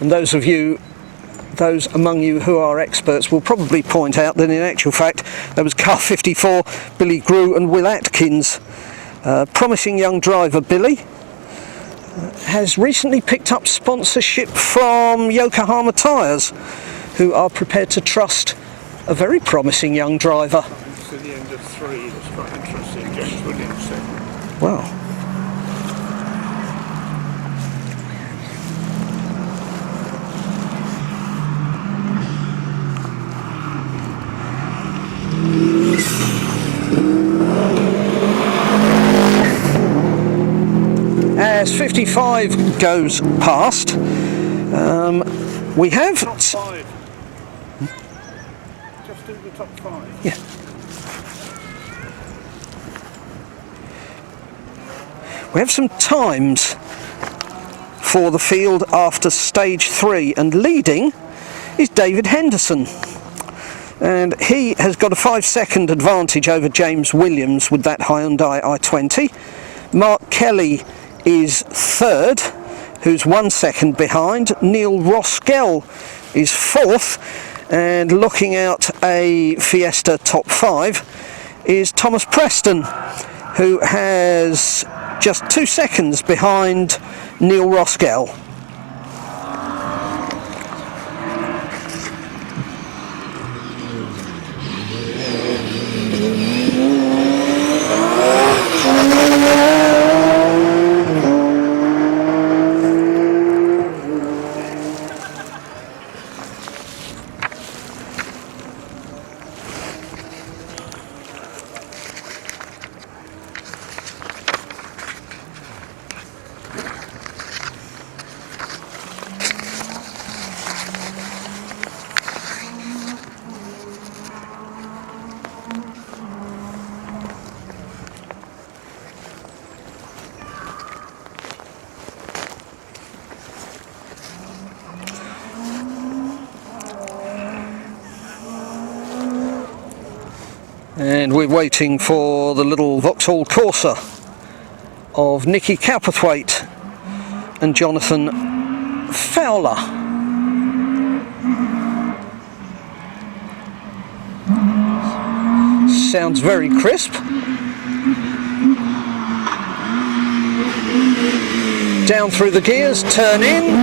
And those among you who are experts will probably point out that in actual fact there was car 54, Billy Grew and Will Atkins. Promising young driver Billy has recently picked up sponsorship from Yokohama Tyres, who are prepared to trust a very promising young driver. To the end of 3, it's quite interesting. James Williams said. Wow. As 55 goes past, we have... Top 5. Just do the top 5. Yeah. We have some times for the field after stage 3, and leading is David Henderson. And he has got a 5-second advantage over James Williams with that Hyundai i20. Mark Kelly is third, who's 1 second behind. Neil Roskell is fourth, and looking out a Fiesta top 5 is Thomas Preston, who has just 2 seconds behind Neil Roskell. And we're waiting for the little Vauxhall Corsa of Nicky Cowperthwaite and Jonathan Fowler. Sounds very crisp. Down through the gears, turn in.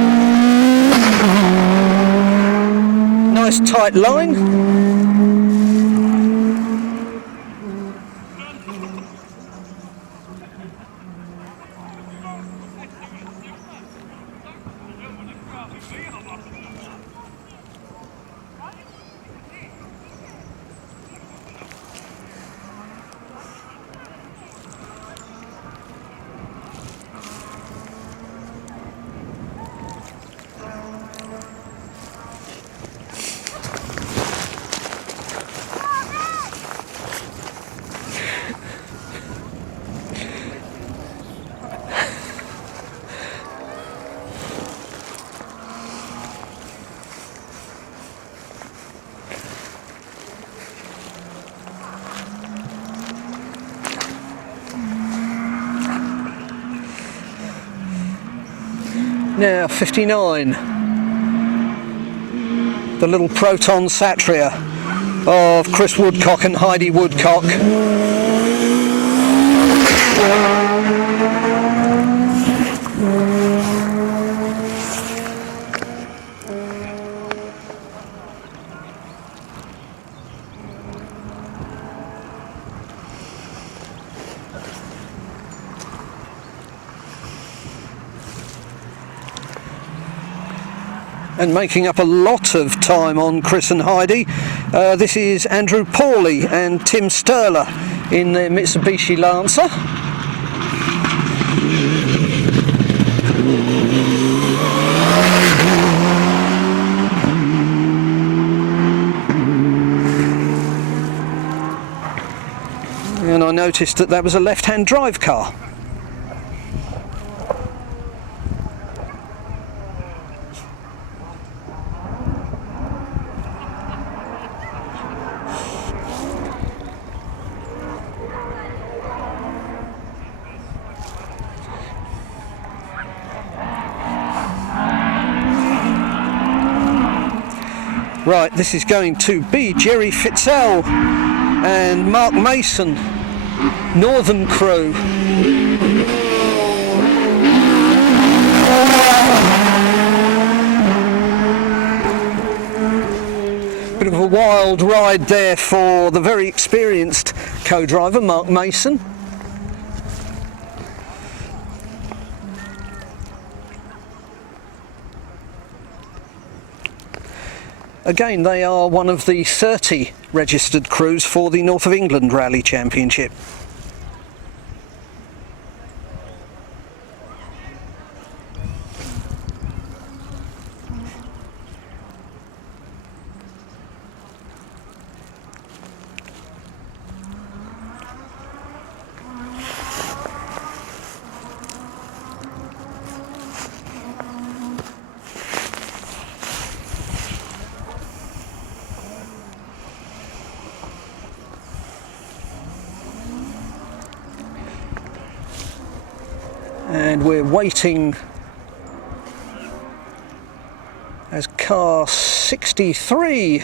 Nice tight line. Now 59, the little Proton Satria of Chris Woodcock and Heidi Woodcock. And making up a lot of time on Chris and Heidi, this is Andrew Pawley and Tim Sterler in their Mitsubishi Lancer. And I noticed that that was a left-hand drive car. Right, this is going to be Jerry Fitzell and Mark Mason, Northern Crew. Bit of a wild ride there for the very experienced co-driver Mark Mason. Again, they are one of the 30 registered crews for the North of England Rally Championship. And we're waiting as car 63,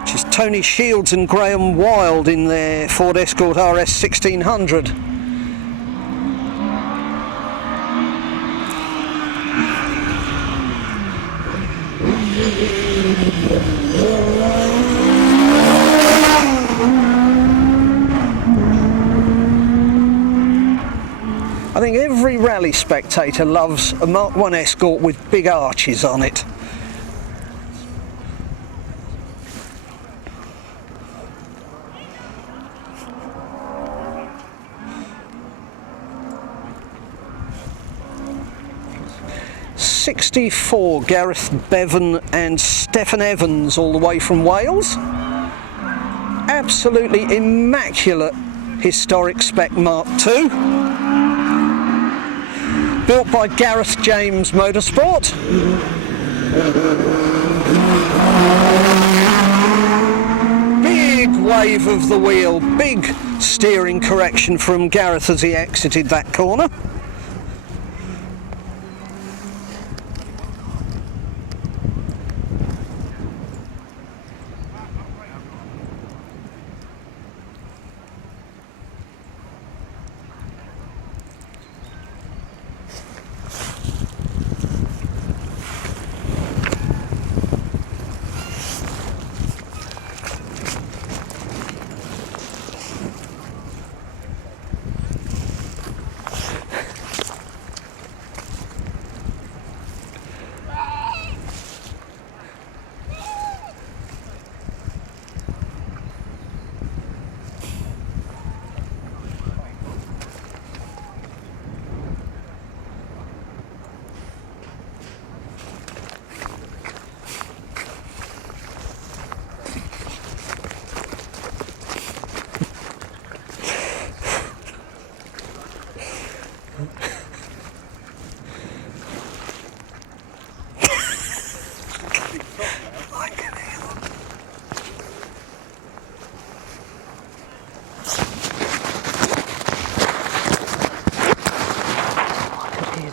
which is Tony Shields and Graham Wild in their Ford Escort RS 1600. I think every rally spectator loves a Mark I Escort with big arches on it. '64, Gareth Bevan and Stefan Evans all the way from Wales. Absolutely immaculate historic spec Mark II. Built by Gareth James Motorsport. Big wave of the wheel, big steering correction from Gareth as he exited that corner.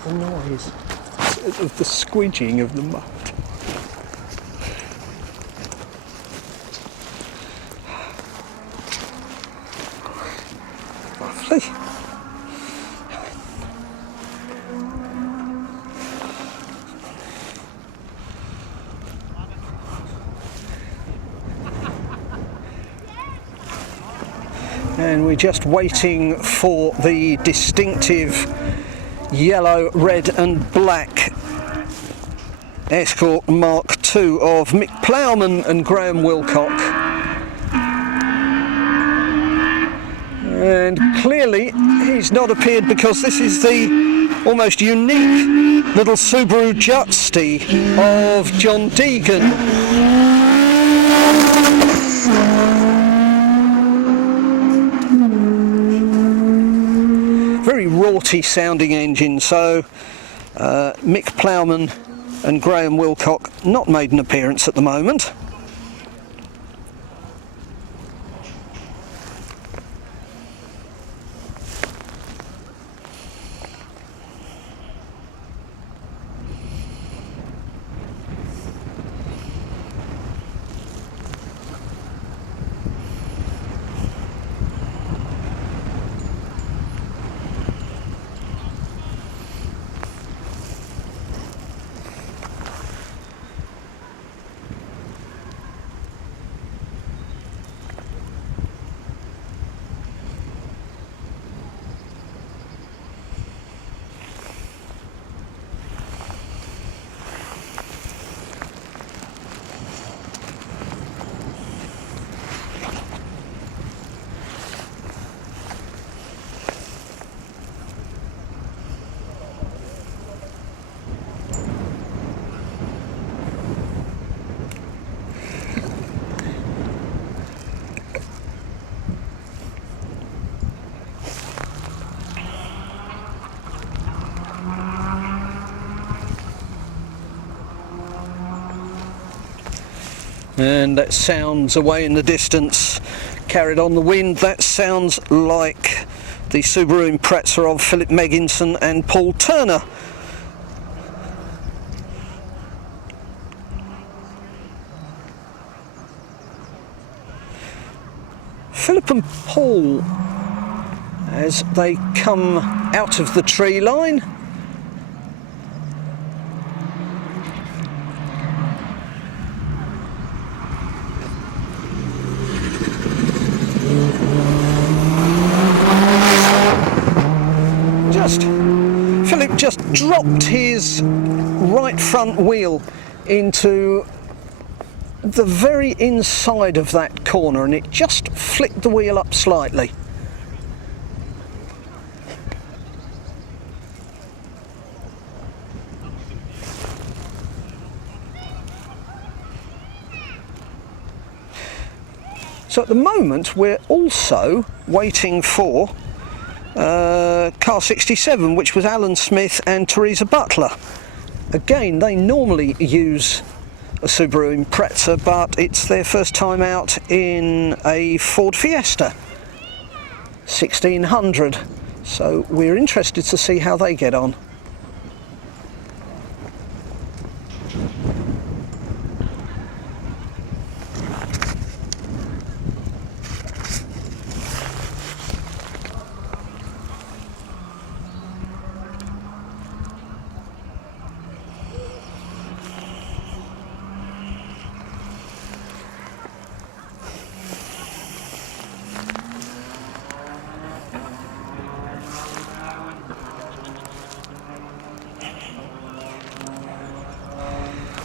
The noise of the squidging of the mud. Lovely. And we're just waiting for the distinctive yellow, red and black Escort Mark II of Mick Plowman and Graham Wilcock. And clearly he's not appeared because this is the almost unique little Subaru Jutski of John Deegan. Very raughty sounding engine, so Mick Plowman and Graham Wilcock not made an appearance at the moment. And that sounds away in the distance, carried on the wind. That sounds like the Subaru Impreza of Philip Megginson and Paul Turner. Philip and Paul, as they come out of the tree line, Philip just dropped his right front wheel into the very inside of that corner, and it just flicked the wheel up slightly. So at the moment we're also waiting for car 67, which was Alan Smith and Teresa Butler. Again, they normally use a Subaru Impreza, but it's their first time out in a Ford Fiesta 1600, so we're interested to see how they get on.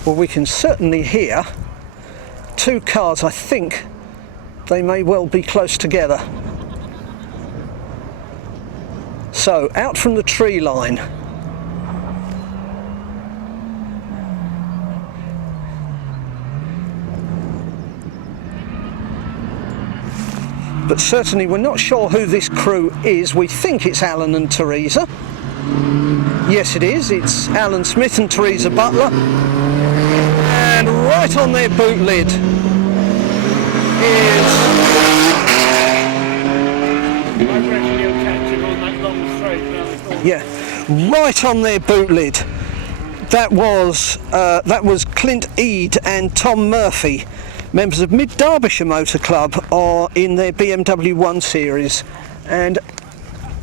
Well, we can certainly hear two cars. I think they may well be close together. So, out from the tree line. But certainly we're not sure who this crew is. We think it's Alan and Teresa. Yes, it is. It's Alan Smith and Teresa Butler. And right on their boot lid is... I reckon he'll catch him on that long straight round the corner. Yeah, right on their boot lid. That was Clint Eade and Tom Murphy, members of Mid Derbyshire Motor Club, are in their BMW 1 Series, and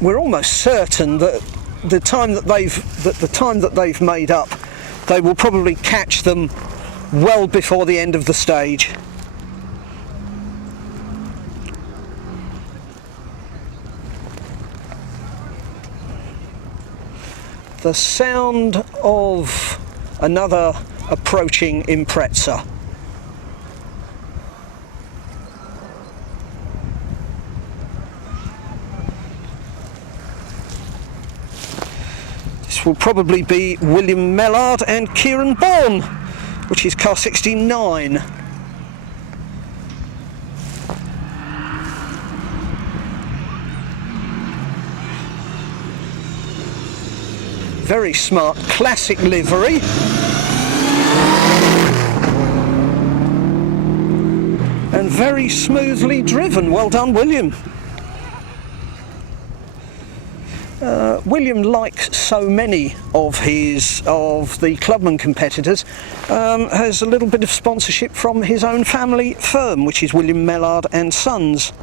we're almost certain that the time that they've made up, they will probably catch them well before the end of the stage. The sound of another approaching Impreza. This will probably be William Mellard and Kieran Bourne, which is car 69. Very smart, classic livery. And very smoothly driven. Well done, William. William, like so many of the Clubman competitors, has a little bit of sponsorship from his own family firm, which is William Mellard and Sons.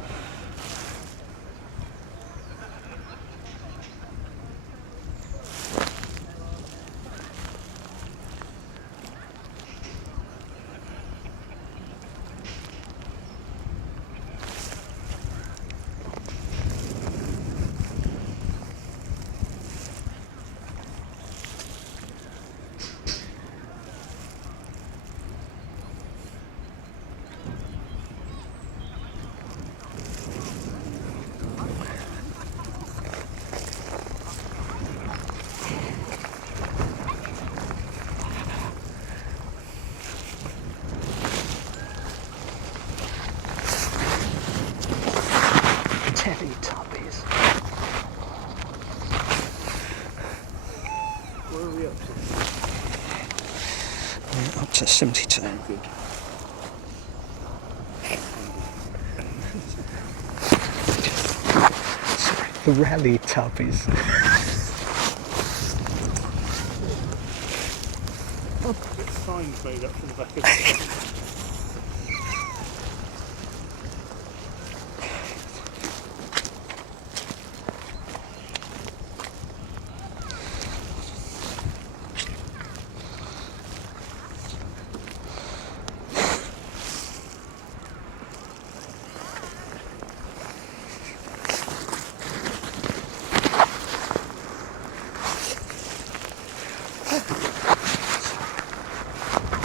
Teletubbies. Where are we up to? We're up to 72. Good. The rally tubbies. Signs made up to the back of the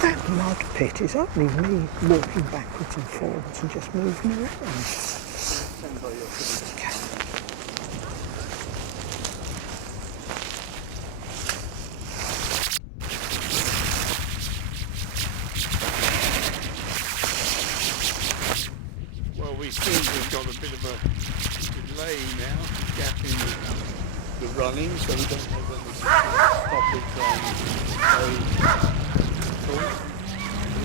That mud pit is only me walking backwards and forwards and just moving around. Well, we seem to have got a bit of a delay now, gap in the running, so we don't have any stoppage on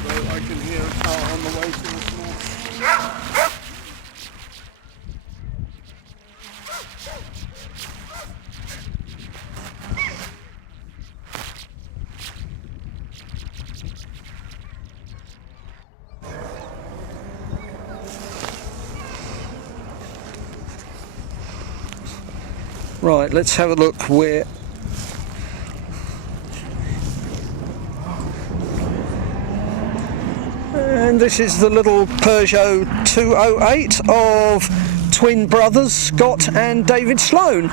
although I can hear a car on the way to us now. Right, let's have a look where... And this is the little Peugeot 208 of twin brothers Scott and David Sloan.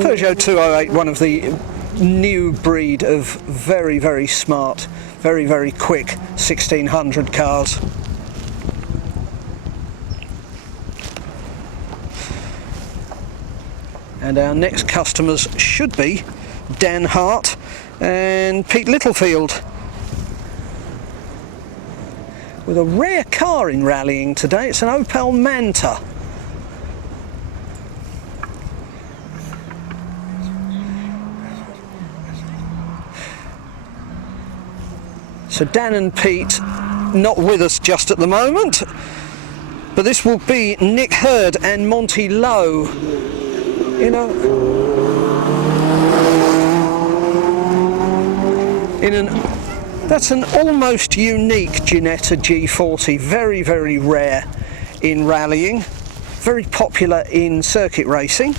Peugeot 208, one of the new breed of very, very smart, very, very quick 1600 cars. And our next customers should be Dan Hart and Pete Littlefield. With a rare car in rallying today, it's an Opel Manta. So Dan and Pete not with us just at the moment, but this will be Nick Hurd and Monty Lowe. You know, that's an almost unique Ginetta G40, very, very rare in rallying, very popular in circuit racing.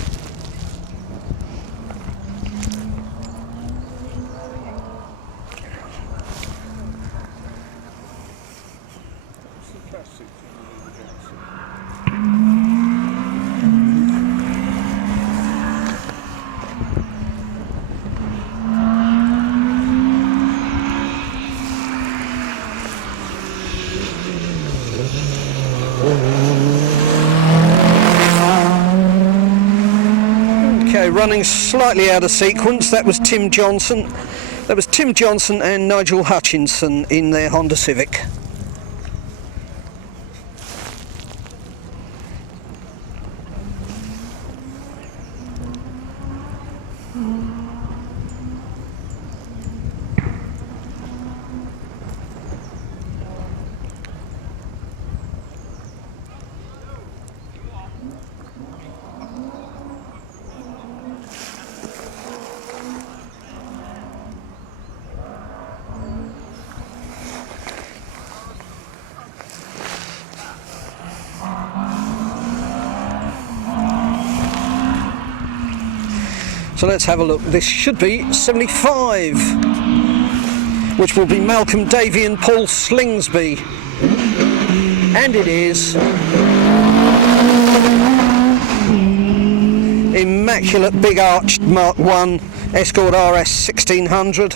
Okay, running slightly out of sequence. That was Tim Johnson. That was Tim Johnson and Nigel Hutchinson in their Honda Civic. So let's have a look. This should be 75, which will be Malcolm Davey and Paul Slingsby. And it is. Immaculate big arched Mark 1 Escort RS 1600.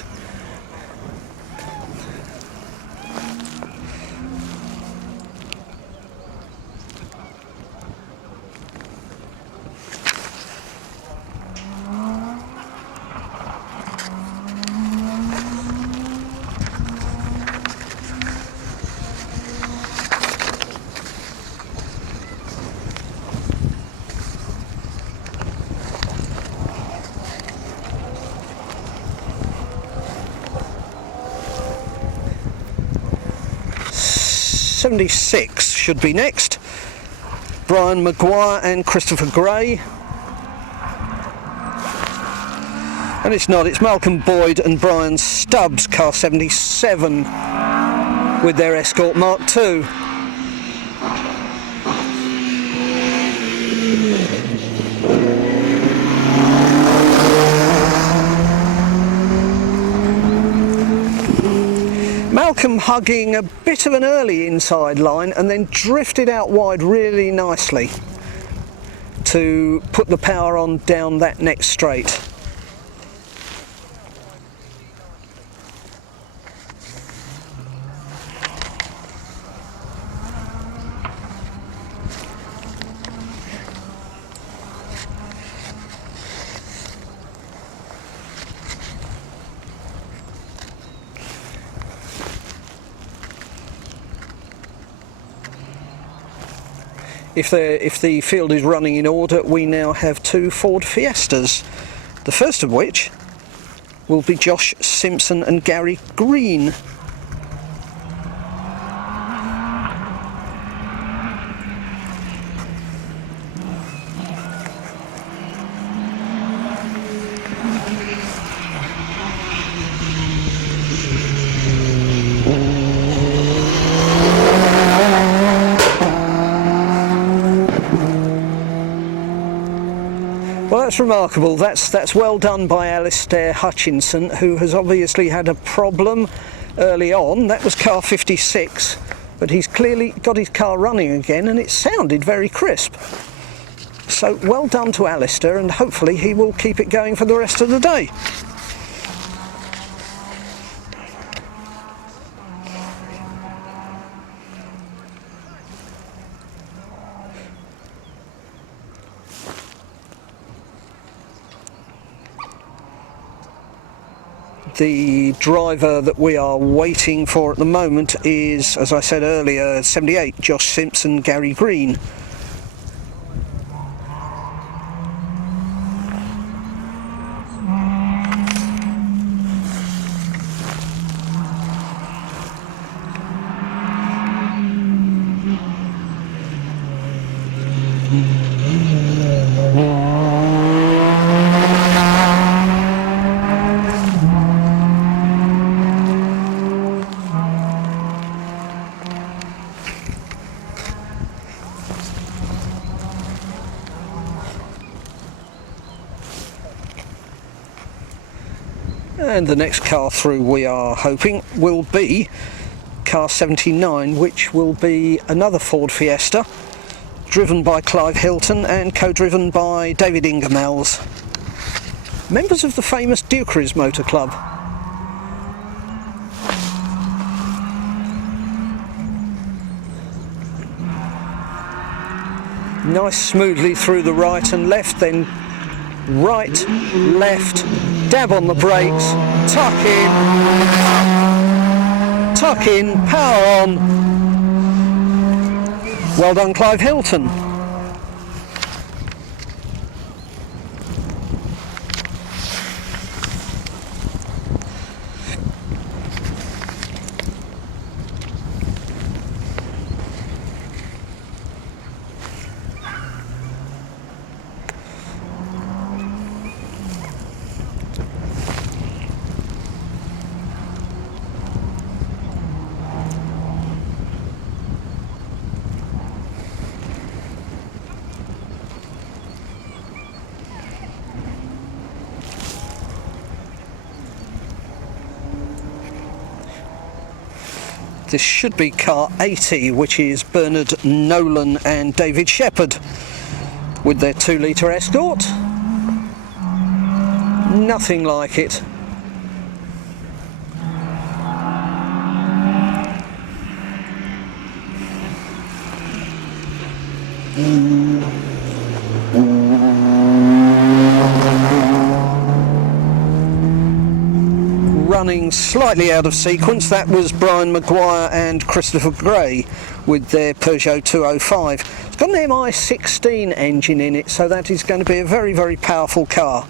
76 should be next. Brian Maguire and Christopher Gray. And it's not, it's Malcolm Boyd and Brian Stubbs, car 77, with their Escort Mark II. Malcolm hugging a bit of an early inside line and then drifted out wide really nicely to put the power on down that next straight. If the field is running in order, we now have two Ford Fiestas, the first of which will be Josh Simpson and Gary Green. Well, that's remarkable. That's well done by Alistair Hutchinson, who has obviously had a problem early on. That was car 56, but he's clearly got his car running again, and it sounded very crisp. So well done to Alistair, and hopefully he will keep it going for the rest of the day. The driver that we are waiting for at the moment is, as I said earlier, 78, Josh Simpson, Gary Green. And the next car through, we are hoping, will be car 79, which will be another Ford Fiesta, driven by Clive Hilton and co-driven by David Ingemels, members of the famous Dukeries Motor Club. Nice smoothly through the right and left, then right, left, dab on the brakes, tuck in, power on. Well done, Clive Hilton. This should be car 80, which is Bernard Nolan and David Shepherd with their 2-litre Escort. Nothing like it. Running slightly out of sequence, that was Brian Maguire and Christopher Gray with their Peugeot 205. It's got an MI16 engine in it, so that is going to be a very, very powerful car.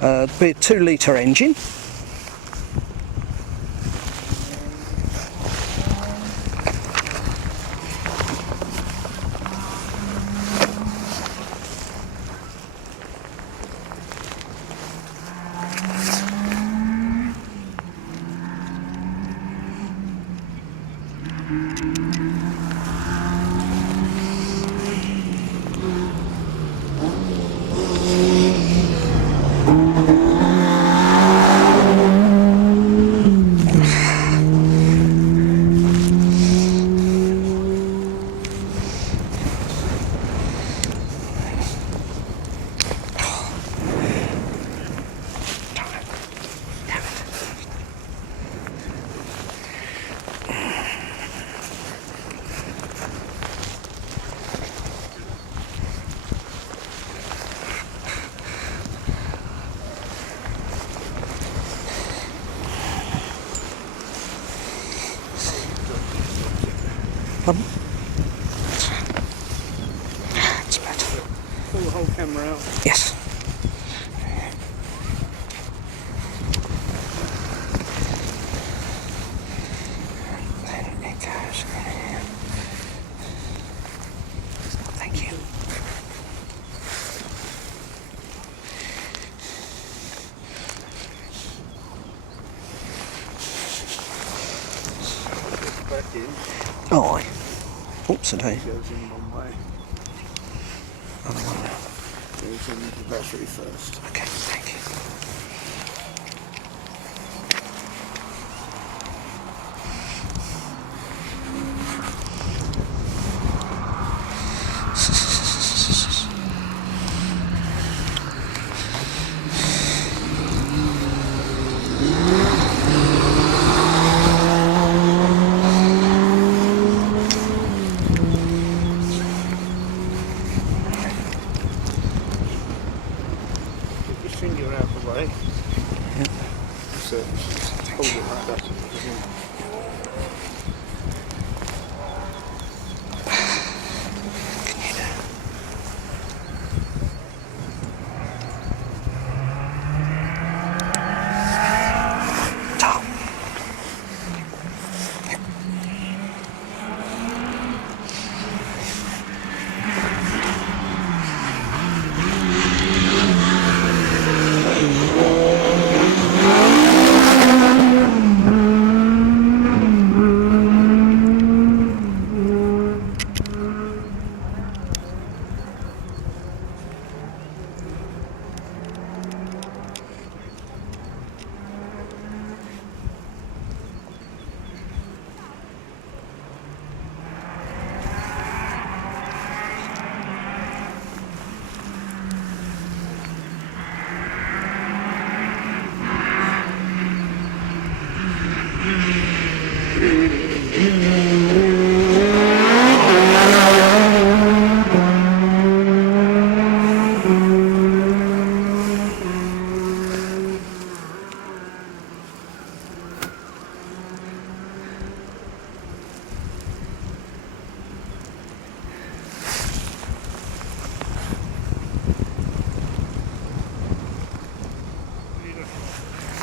Be a 2-litre engine. It's better. Pull the whole camera out. Yes. Then it goes in here. Thank you. Back in. Oh, oops, I do. Goes in one way. Other one. Goes in the battery first. Okay, thank you. Get your finger out the way. So just hold it like that. Tom.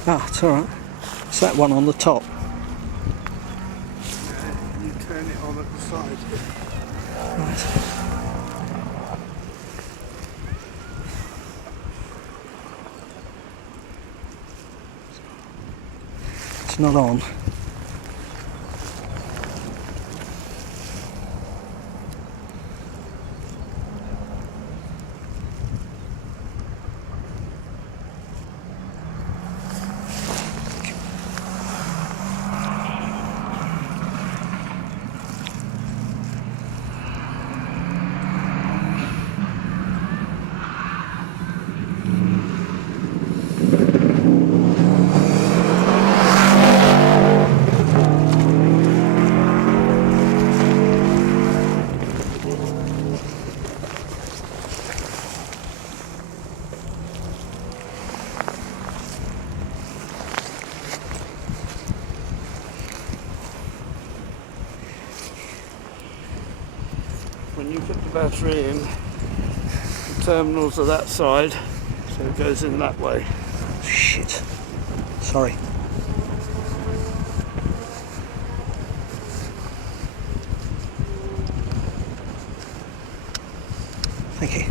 Ah, it's alright. It's that one on the top. You turn it on at the side. Right. It's not on. When you put the battery in, the terminals are that side, so it goes in that way. Shit. Sorry. Thank you.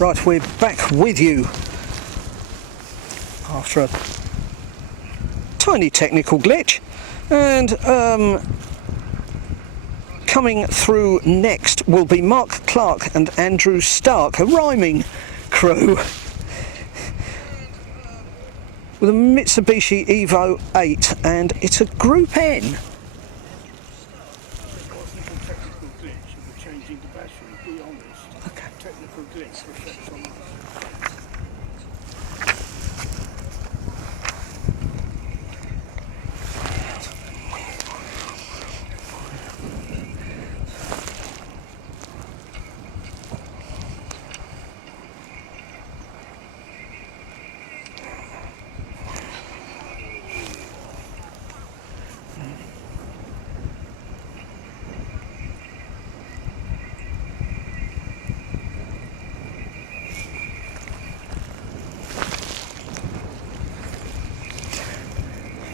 Right, we're back with you after a tiny technical glitch, and coming through next will be Mark Clark and Andrew Stark, a rhyming crew, with a Mitsubishi Evo 8, and it's a Group N. It wasn't a technical glitch of the changing the battery, be honest. Okay. Technical glitch reflects on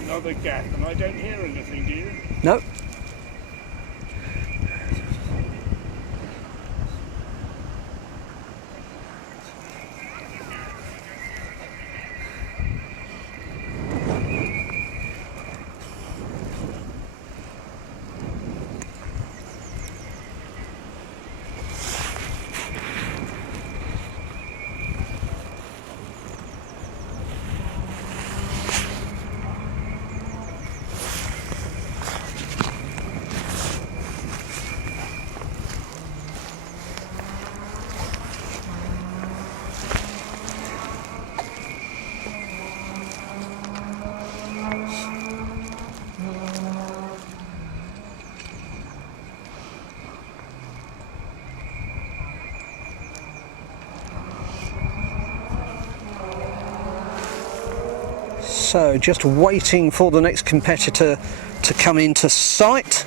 another gap, and I don't hear anything, do you? No. So just waiting for the next competitor to come into sight.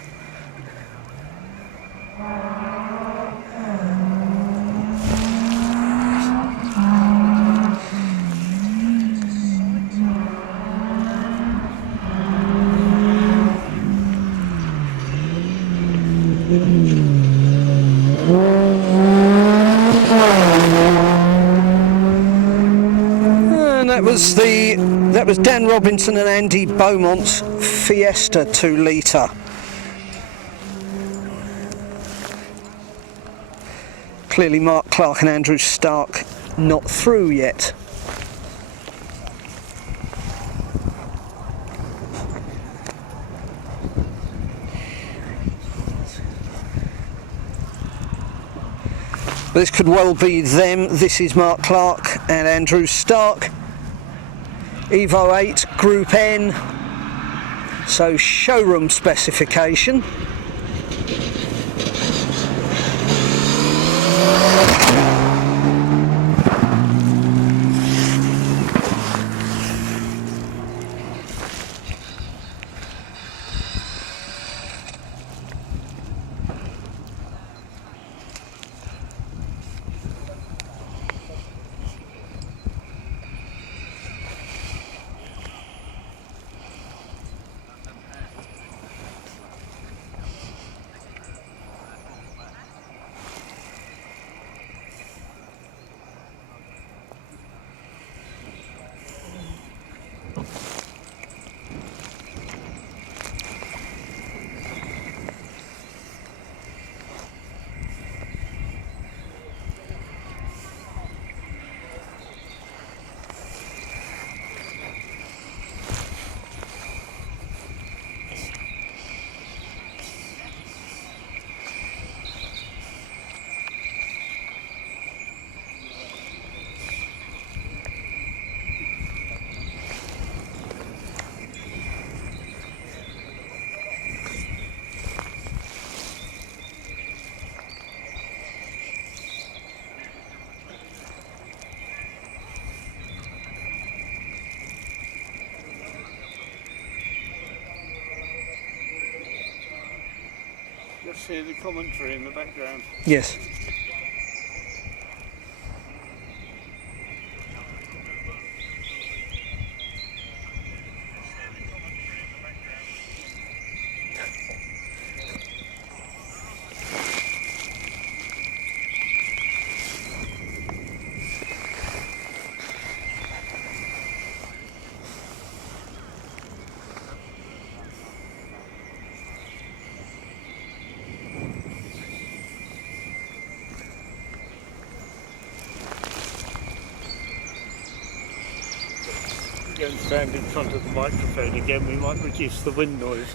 And that was Dan Robinson and Andy Beaumont's Fiesta 2 litre. Clearly Mark Clark and Andrew Stark not through yet. But this could well be them. This is Mark Clark and Andrew Stark. Evo 8 Group N, so showroom specification. Just hear the commentary in the background. Yes. go and stand in front of the microphone again, we might reduce the wind noise.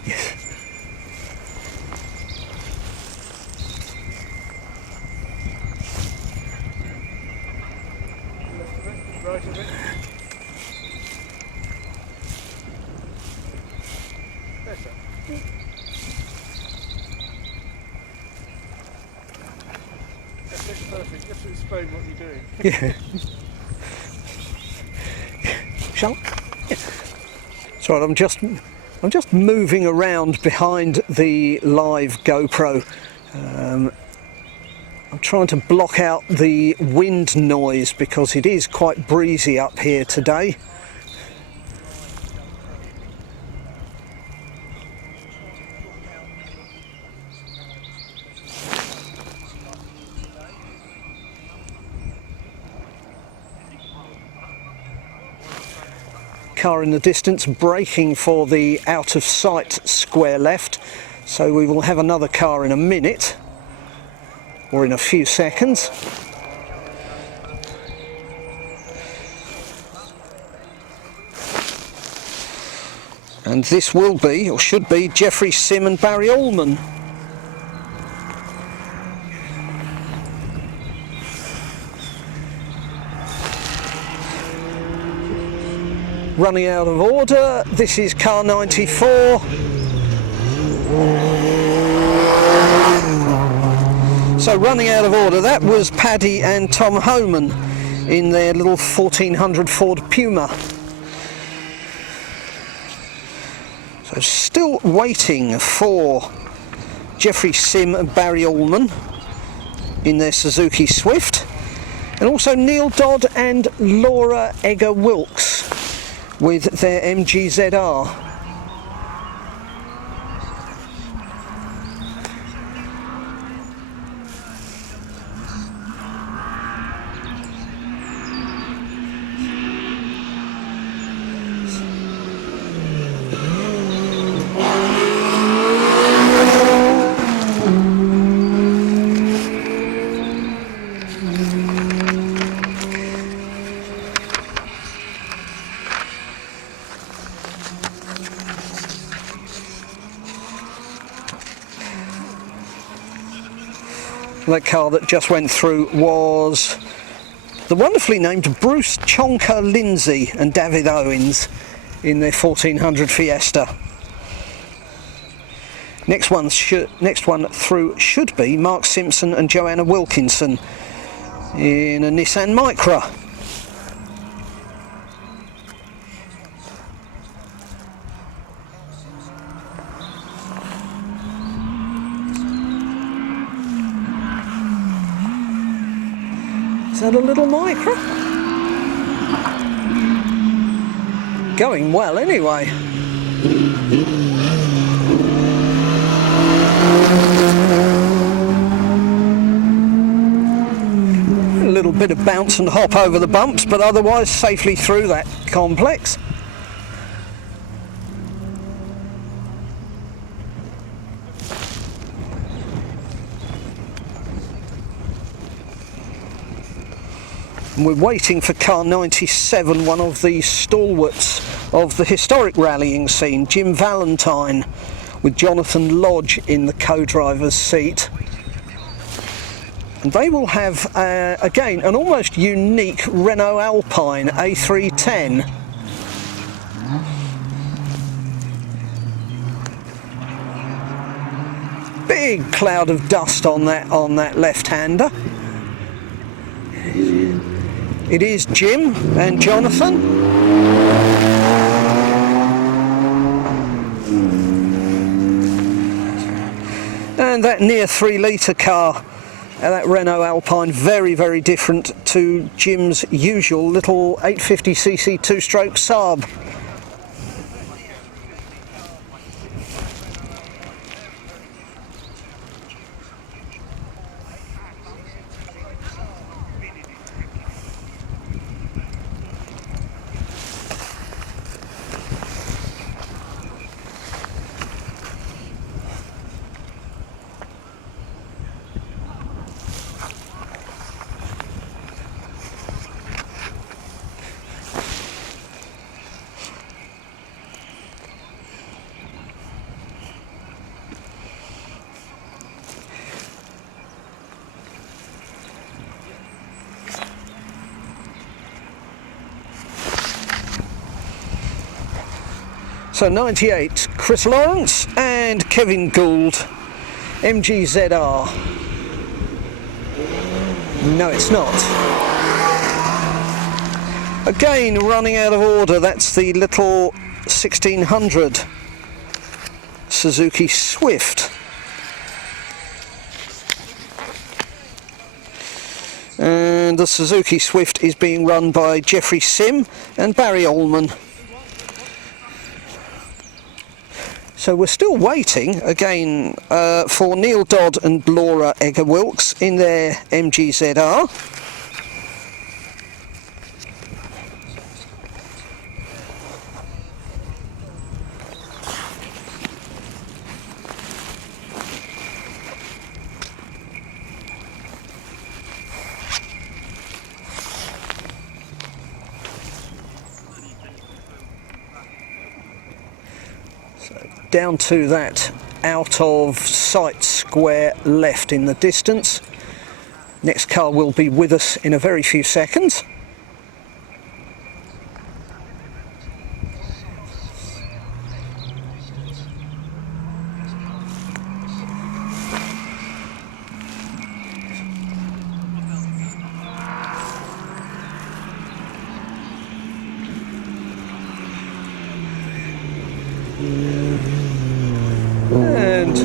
Right a bit. Better. That's perfect. Just explain what you're doing. Yeah. Shall I? Yeah. So I'm just moving around behind the live GoPro. I'm trying to block out the wind noise because it is quite breezy up here today. Car in the distance braking for the out of sight square left, so we will have another car in a minute or in a few seconds. And this will be, or should be, Geoffrey Sim and Barry Allman. Running out of order, this is car 94. So running out of order, that was Paddy and Tom Homan in their little 1400 Ford Puma. So still waiting for Geoffrey Sim and Barry Allman in their Suzuki Swift, and also Neil Dodd and Laura Egger Wilkes with their MG-ZR. That car that just went through was the wonderfully named Bruce Chonker Lindsay and David Owens in their 1400 Fiesta. Next one through should be Mark Simpson and Joanna Wilkinson in a Nissan Micra. Is that a little Micra? Going well anyway. A little bit of bounce and hop over the bumps, but otherwise safely through that complex. And we're waiting for car 97, one of the stalwarts of the historic rallying scene, Jim Valentine, with Jonathan Lodge in the co-driver's seat. And they will have, again, an almost unique Renault Alpine A310. Big cloud of dust on that left-hander. It is Jim and Jonathan. And that near 3 litre car, that Renault Alpine, very, very different to Jim's usual little 850cc two-stroke Saab. So 98, Chris Lawrence and Kevin Gould, MGZR. No, it's not. Again, running out of order, that's the little 1600 Suzuki Swift. And the Suzuki Swift is being run by Jeffrey Sim and Barry Allman. So we're still waiting again for Neil Dodd and Laura Egger-Wilkes in their MGZR. Down to that out of sight square left in the distance. Next car will be with us in a very few seconds. And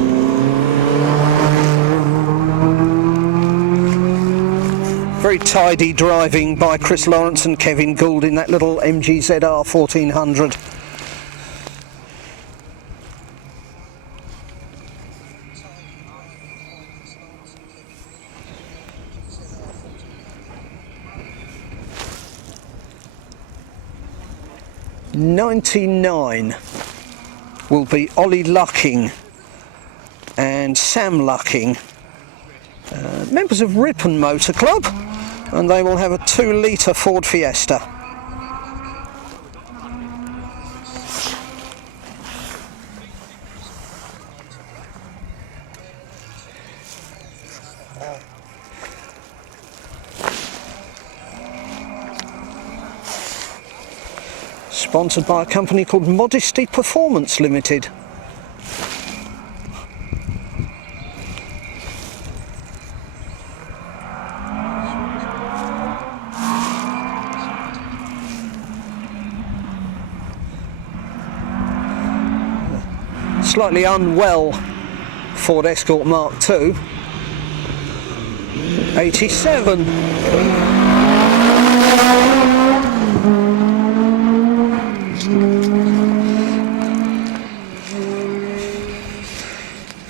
very tidy driving by Chris Lawrence and Kevin Gould in that little MGZR 1400. '99 will be Ollie Lucking and Sam Lucking, members of Ripon Motor Club, and they will have a 2-litre Ford Fiesta. Sponsored by a company called Modesty Performance Limited. Slightly unwell Ford Escort Mark II. 87.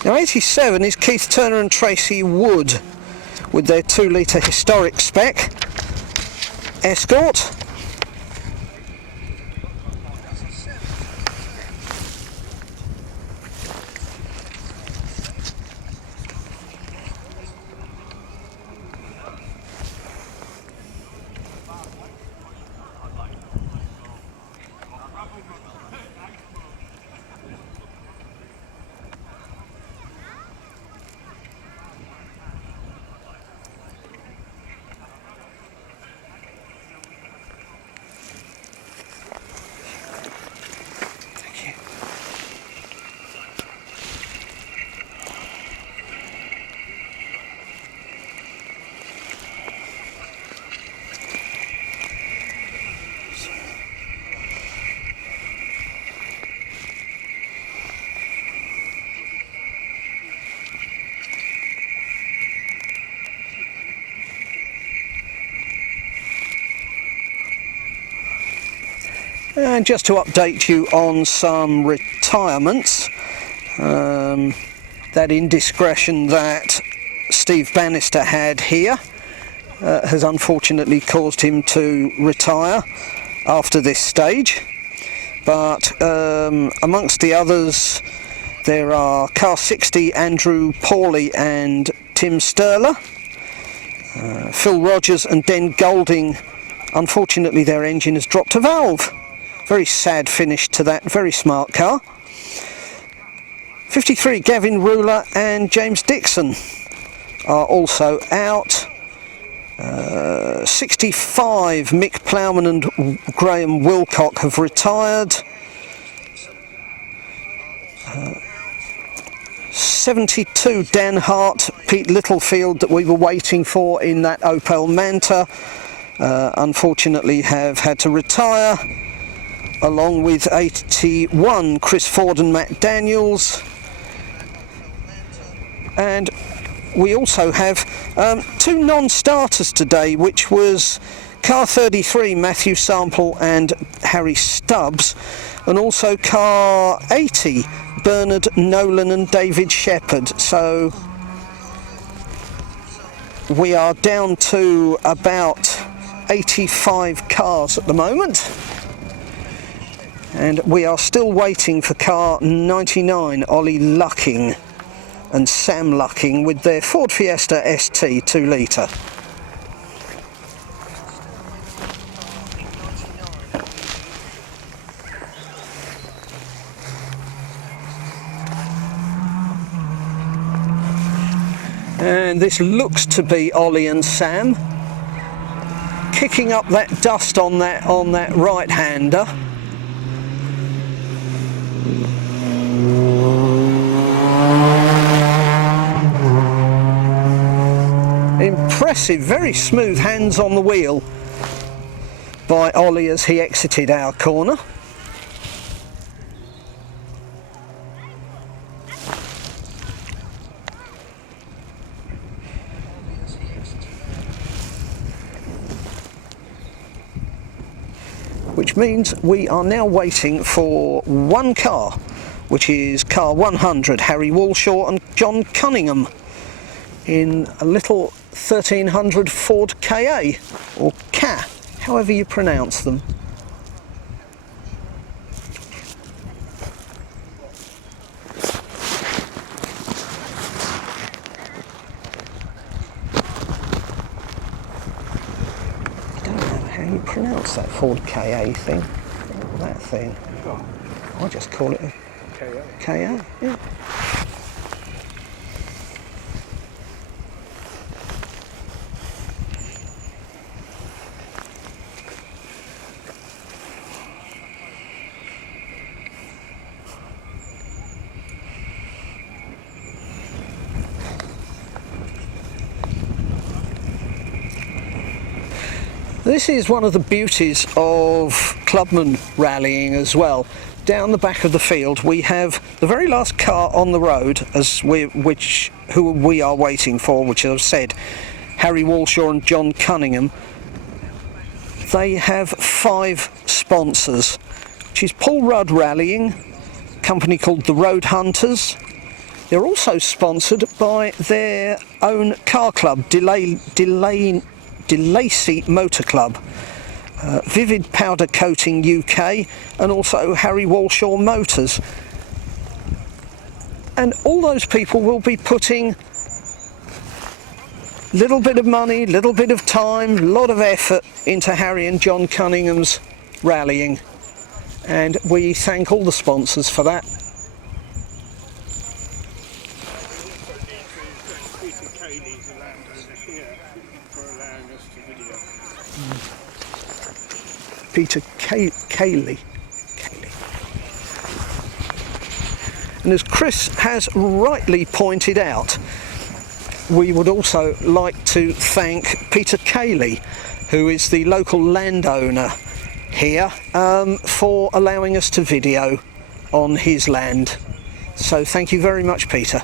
Now 87 is Keith Turner and Tracy Wood with their 2-litre historic spec Escort. And just to update you on some retirements, that indiscretion that Steve Bannister had here has unfortunately caused him to retire after this stage. But amongst the others, there are Car 60 Andrew Pawley and Tim Sterler, Phil Rogers and Den Golding. Unfortunately, their engine has dropped a valve. Very sad finish to that very smart car. 53 Gavin Ruler and James Dixon are also out. 65 Mick Plowman and Graham Wilcock have retired. 72 Dan Hart, Pete Littlefield that we were waiting for in that Opel Manta, unfortunately have had to retire, along with 81 Chris Ford and Matt Daniels. And we also have two non-starters today, which was car 33 Matthew Sample and Harry Stubbs, and also car 80 Bernard Nolan and David Shepherd. So we are down to about 85 cars at the moment, and we are still waiting for car 99 Ollie Lucking and Sam Lucking with their Ford Fiesta ST 2 litre. And this looks to be Ollie and Sam kicking up that dust on that right-hander. Impressive, very smooth hands on the wheel by Ollie as he exited our corner. Which means we are now waiting for one car, which is car 100, Harry Walshaw and John Cunningham, in a little 1300 Ford KA, or Ka, however you pronounce them. How you pronounce that Ford KA thing? That thing. I just call it a KA. Yeah. This is one of the beauties of Clubman rallying as well. Down the back of the field we have the very last car on the road, who we are waiting for, which I've said, Harry Walshaw and John Cunningham. They have 5 sponsors, which is Paul Rudd Rallying, a company called the Road Hunters. They're also sponsored by their own car club, DeLacy Motor Club, Vivid Powder Coating UK, and also Harry Walshaw Motors. And all those people will be putting little bit of money, little bit of time, a lot of effort into Harry and John Cunningham's rallying, and we thank all the sponsors for that. Peter Cayley. And as Chris has rightly pointed out, we would also like to thank Peter Cayley, who is the local landowner here, for allowing us to video on his land. So thank you very much, Peter.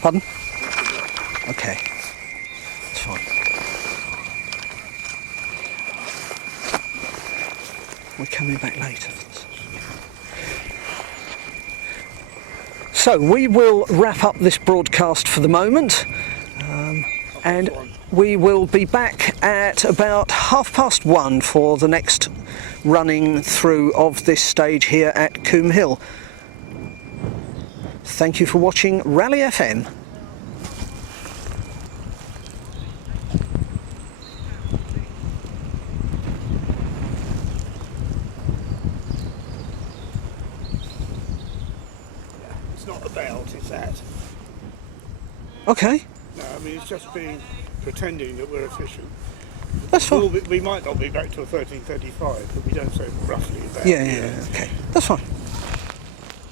Pardon? Okay. That's fine. We're coming back later. So we will wrap up this broadcast for the moment, and we will be back at about 1:30 for the next running through of this stage here at Coombe Hill. Thank you for watching Rally FM. It's not about, it's at. Okay, No, I mean, it's just pretending that we're efficient. that's fine. We might not be back till 13:35, but we don't say roughly that. Yeah, okay. That's fine.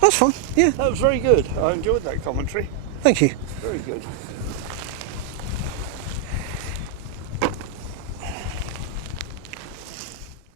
That's fine, yeah. That was very good. I enjoyed that commentary. Thank you. Very good.